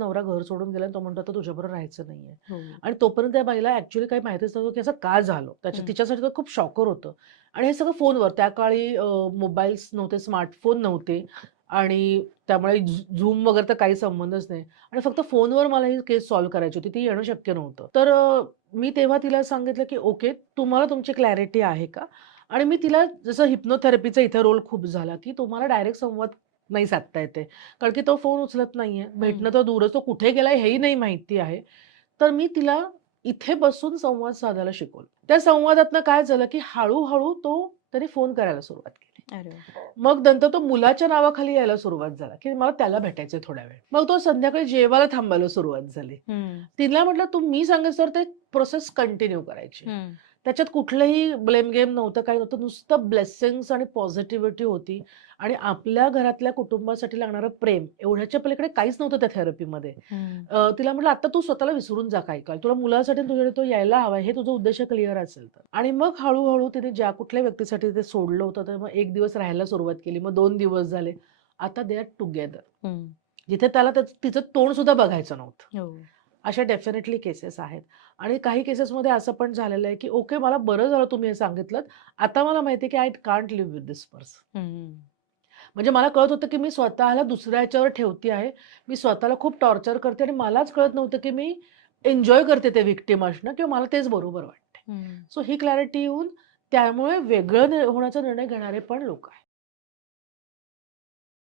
नवरा घर सोडून गेला आणि तो म्हणतो आता तुझ्याबरोबर राहायचं नाहीये. हो. आणि तोपर्यंत त्या बाईला ऍक्च्युअली काही माहितीच नव्हतं की असं का झालं. हं. तिच्यासाठी तर खूप शॉकर होतं. आणि हे सगळं फोनवर. त्या काळी मोबाईल्स नव्हते, स्मार्टफोन नव्हते आणि त्यामुळे Zoom वगैरे तर काही संबंधच नाही. आणि फक्त फोनवर मला ही केस सॉल्व्ह करायची होती. ती येणं शक्य नव्हतं. तर मी तेव्हा तिला सांगितलं की ओके, तुम्हाला तुमची क्लॅरिटी आहे का? आणि मी तिला जसं हिप्नोथेरपीचा इथे रोल खूप झाला, की तुम्हाला डायरेक्ट संवाद नाही साधता येते. कारण की तो फोन उचलत नाहीये. हं. भेटणं तर दूरच, तो कुठे गेलाय हेही नाही माहिती आहे. तर मी तिला इथे बसून संवाद साधायला शिकवलं. त्या संवादातनं काय झालं, की हळू-हळू त्याने फोन करायला सुरुवात केली. अरे वाह! मग नंतर तो मुलाच्या नावाखाली यायला सुरुवात झाला, की मला त्याला भेटायचंय थोडा वेळ. मग तो संध्याकाळी जेवायला थांबायला सुरुवात झाली. हं. तिला म्हटलं, "तू मी सांगितलं तर ते प्रोसेस कंटिन्यू करायची." हं. त्याच्यात कुठलंही ब्लेम गेम नव्हतं, काही नव्हतं. नुसतं ब्लेसिंग्स आणि पॉझिटिव्हिटी होती आणि आपल्या घरातल्या कुटुंबासाठी लागणारं प्रेम एवढ्याच्या पलीकडे काहीच नव्हतं त्या थेरपीमध्ये. हं. तिला म्हटलं, "आता तू स्वतःला विसरून जा काही काळ. तुला मुलासाठी आणि तुझ्याकडे तो यायला हवाय, हे तुझं उद्देश क्लिअर असेल तर." आणि मग हळू तिने ज्या कुठल्या व्यक्तीसाठी ते सोडलं होतं, तर मग 1 दिवस राहायला सुरुवात केली. मग 2 दिवस झाले. आता दे आर टुगेदर. हं. जिथे त्याला तिचं तोंड सुद्धा बघायचं नव्हतं. हो. अशा डेफिनेटली केसेस आहेत. आणि काही केसेसमध्ये असं पण झालेलं आहे, की ओके मला बरं झालं तुम्ही हे सांगितलत. आता मला माहिती आहे, की I can't live with this person. हं. म्हणजे मला कळत होतं, की मी स्वतःला दुसऱ्या ह्याच्यावर ठेवते आहे. मी स्वतःला खूप टॉर्चर करते आणि मलाच कळत नव्हतं, की मी एन्जॉय करते ते व्हिक्टिम असणं किंवा मला तेच बरोबर वाटतंय. हं. सो ही क्लॅरिटी येऊन त्यामुळे वेगळं होण्याचा निर्णय घेणारे पण लोक आहेत.